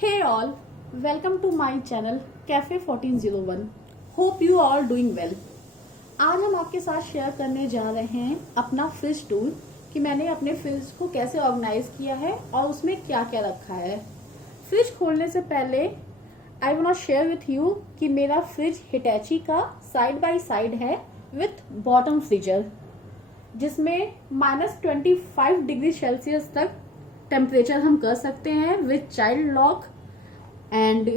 Hey all, welcome to my channel Cafe 1401. Hope you all doing well. आज हम आपके साथ शेयर करने जा रहे हैं अपना फ्रिज टूर कि मैंने अपने फ्रिज को कैसे ऑर्गेनाइज किया है और उसमें क्या क्या रखा है। फ्रिज खोलने से पहले I want to share with you कि मेरा फ्रिज हिटैची का साइड बाय साइड है विथ बॉटम फ्रीजर, जिसमें -25 डिग्री सेल्सियस तक टेम्परेचर हम कर सकते हैं with child lock and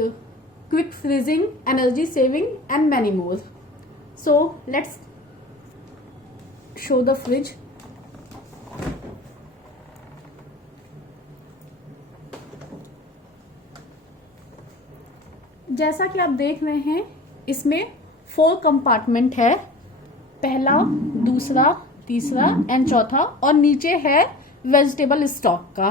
quick freezing, energy saving and many more. So let's show the fridge. जैसा कि आप देख रहे हैं, इसमें 4 कंपार्टमेंट है, पहला, दूसरा, तीसरा एंड चौथा, और नीचे है वेजिटेबल स्टॉक का.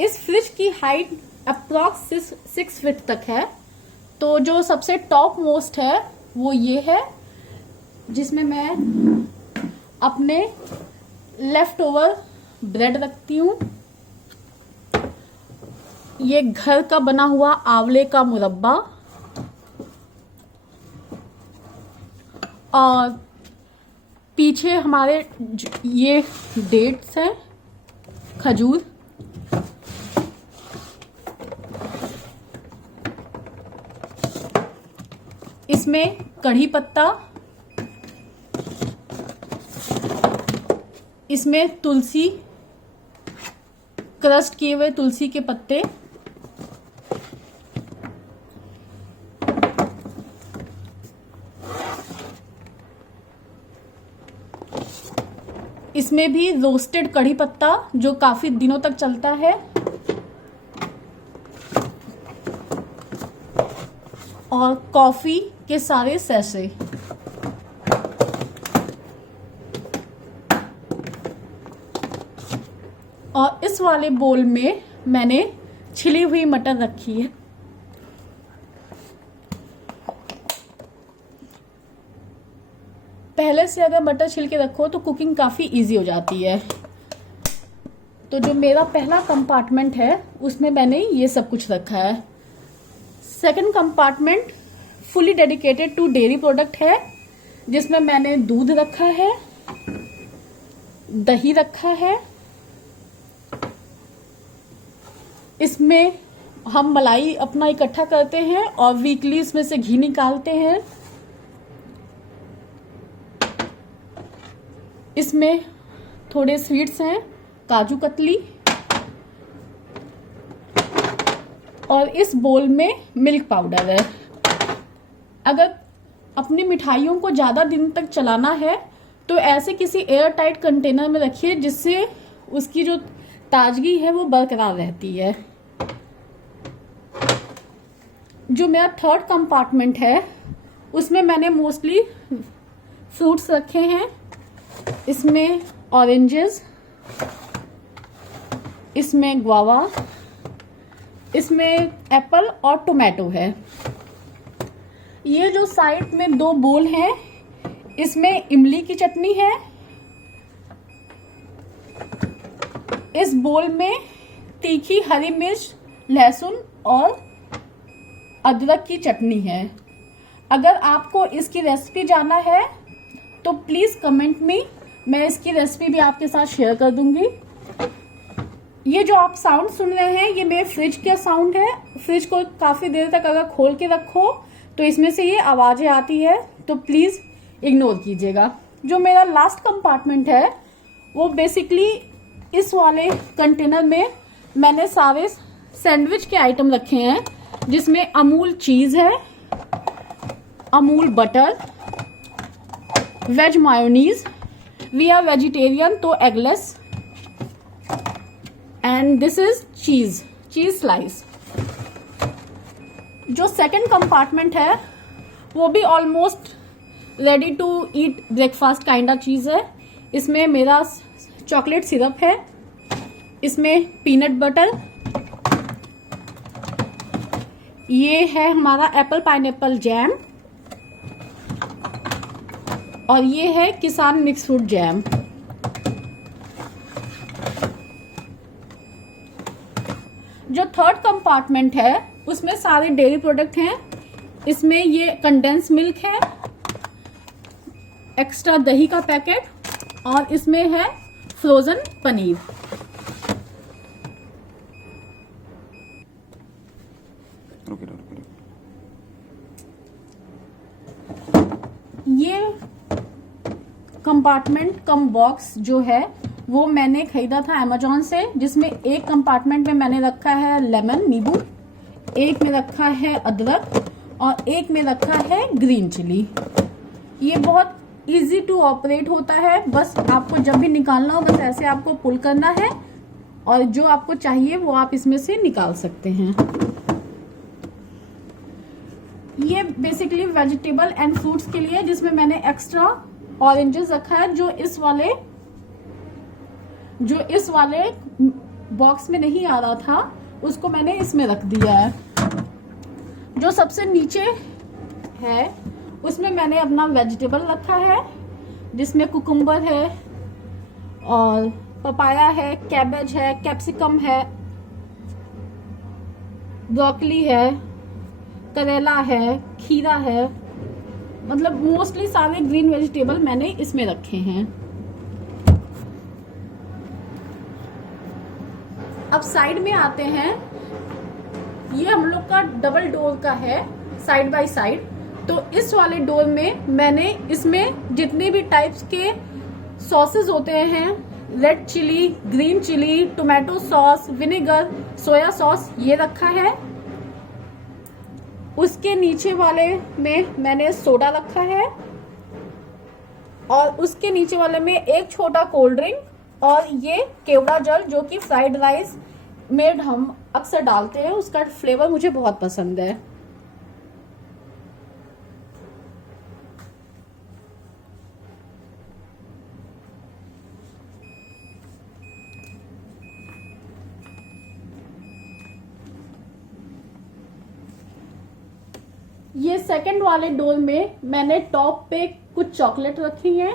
इस फ्रिज की हाइट अप्रॉक्स 6 फीट तक है. तो जो सबसे टॉप मोस्ट है वो ये है, जिसमें मैं अपने लेफ्ट ओवर ब्रेड रखती हूँ. ये घर का बना हुआ आंवले का मुरब्बा, और पीछे हमारे ये डेट्स हैं, खजूर. इसमें कढ़ी पत्ता, इसमें तुलसी, क्रस्ट किए हुए तुलसी के पत्ते, इसमें भी रोस्टेड कढ़ी पत्ता जो काफी दिनों तक चलता है, और कॉफी के सारे सैशे. और इस वाले बोल में मैंने छिली हुई मटर रखी है. पहले से अगर मटर छिल के रखो तो कुकिंग काफी इजी हो जाती है. तो जो मेरा पहला कंपार्टमेंट है उसमें मैंने ये सब कुछ रखा है. Second compartment fully dedicated to dairy product है, जिसमें मैंने दूध रखा है, दही रखा है. इसमें हम मलाई अपना इकट्ठा करते हैं और वीकली इसमें से घी निकालते हैं. इसमें थोड़े स्वीट्स हैं, काजू कतली, और इस बोल में मिल्क पाउडर है. अगर अपनी मिठाइयों को ज्यादा दिन तक चलाना है तो ऐसे किसी एयर टाइट कंटेनर में रखिए, जिससे उसकी जो ताजगी है वो बरकरार रहती है. जो मेरा थर्ड कंपार्टमेंट है उसमें मैंने मोस्टली फ्रूट्स रखे हैं. इसमें ऑरेंजेस, इसमें गुआवा, इसमें एप्पल और टोमेटो है. ये जो साइड में 2 बोल हैं, इसमें इमली की चटनी है. इस बोल में तीखी हरी मिर्च, लहसुन और अदरक की चटनी है. अगर आपको इसकी रेसिपी जानना है तो प्लीज कमेंट में, मैं इसकी रेसिपी भी आपके साथ शेयर कर दूंगी. ये जो आप साउंड सुन रहे हैं ये मेरे फ्रिज का साउंड है. फ्रिज को काफी देर तक अगर खोल के रखो तो इसमें से ये आवाजें आती है, तो प्लीज इग्नोर कीजिएगा. जो मेरा लास्ट कंपार्टमेंट है वो बेसिकली इस वाले कंटेनर में मैंने सारे सैंडविच के आइटम रखे हैं, जिसमें अमूल चीज है, Amul butter, veg mayonnaise, we are vegetarian तो eggless, and this is cheese slice. जो सेकंड कंपार्टमेंट है वो भी almost ready to eat breakfast kind of cheese है. इसमें मेरा चॉकलेट सिरप है, इसमें पीनट बटर, ये है हमारा एप्पल पाइनएप्पल जैम, और ये है किसान मिक्स फ्रूट जैम। जो थर्ड कंपार्टमेंट है उसमें सारे डेयरी प्रोडक्ट हैं। इसमें ये कंडेंस मिल्क है, एक्स्ट्रा दही का पैकेट और इसमें है फ्रोजन पनीर। ये कंपार्टमेंट कम बॉक्स जो है वो मैंने खरीदा था अमेजोन से, जिसमें एक कंपार्टमेंट में मैंने रखा है लेमन नींबू, एक में रखा है अदरक और एक में रखा है ग्रीन चिली। ये बहुत इजी टू ऑपरेट होता है, बस आपको जब भी निकालना हो बस ऐसे आपको पुल करना है और जो आपको चाहिए वो आप इसमें से निकाल सकते हैं। ये बेसिकली वेजिटेबल एंड फ्रूट्स के लिए, जिसमें मैंने एक्स्ट्रा ऑरेंजेस रखा है जो इस वाले बॉक्स में नहीं आ रहा था, उसको मैंने इसमें रख दिया है। जो सबसे नीचे है उसमें मैंने अपना वेजिटेबल रखा है, जिसमें कुकुम्बर है और पपाया है, कैबेज है, कैप्सिकम है, ब्रोकली है, करेला है, खीरा है, मतलब मोस्टली सारे ग्रीन वेजिटेबल मैंने इसमें रखे हैं। अब साइड में आते हैं। ये हम लोग का डबल डोर का है, साइड बाय साइड। तो इस वाले डोर में मैंने इसमें जितने भी टाइप्स के सॉसेस होते हैं, red chili, green chili, tomato sauce, vinegar, soya sauce, ये रखा है। उसके नीचे वाले में मैंने सोडा रखा है और उसके नीचे वाले में एक छोटा कोल्ड ड्रिंक और ये केवड़ा जल, जो कि फ्राइड राइस में हम अक्सर डालते हैं, उसका फ्लेवर मुझे बहुत पसंद है। ये सेकंड वाले डोर में मैंने टॉप पे कुछ चॉकलेट रखी है।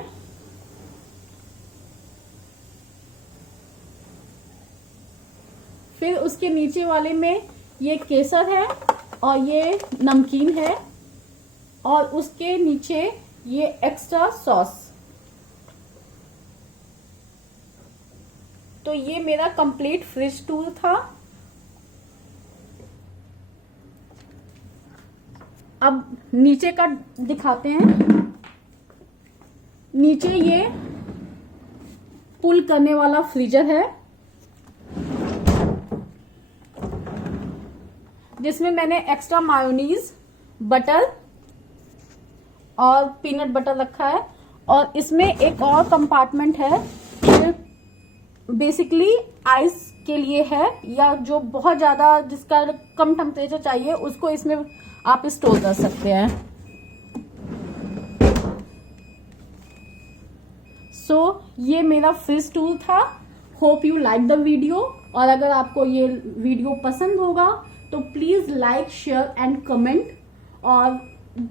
फिर उसके नीचे वाले में ये केसर है और ये नमकीन है और उसके नीचे ये एक्स्ट्रा सॉस। तो ये मेरा कंप्लीट फ्रिज टूर था। अब नीचे का दिखाते हैं। नीचे ये पुल करने वाला फ्रीजर है, जिसमें मैंने एक्स्ट्रा मायोनीज, बटर और पीनट बटर रखा है। और इसमें एक और कंपार्टमेंट है, बेसिकली आइस के लिए है, या जो बहुत ज्यादा जिसका कम टेम्परेचर चाहिए उसको इसमें आप स्टोर कर सकते हैं। सो ये मेरा फ्रिज टूर था। Hope you like the video, और अगर आपको ये वीडियो पसंद होगा तो please like, share and comment और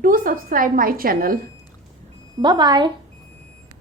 do subscribe my channel. Bye bye.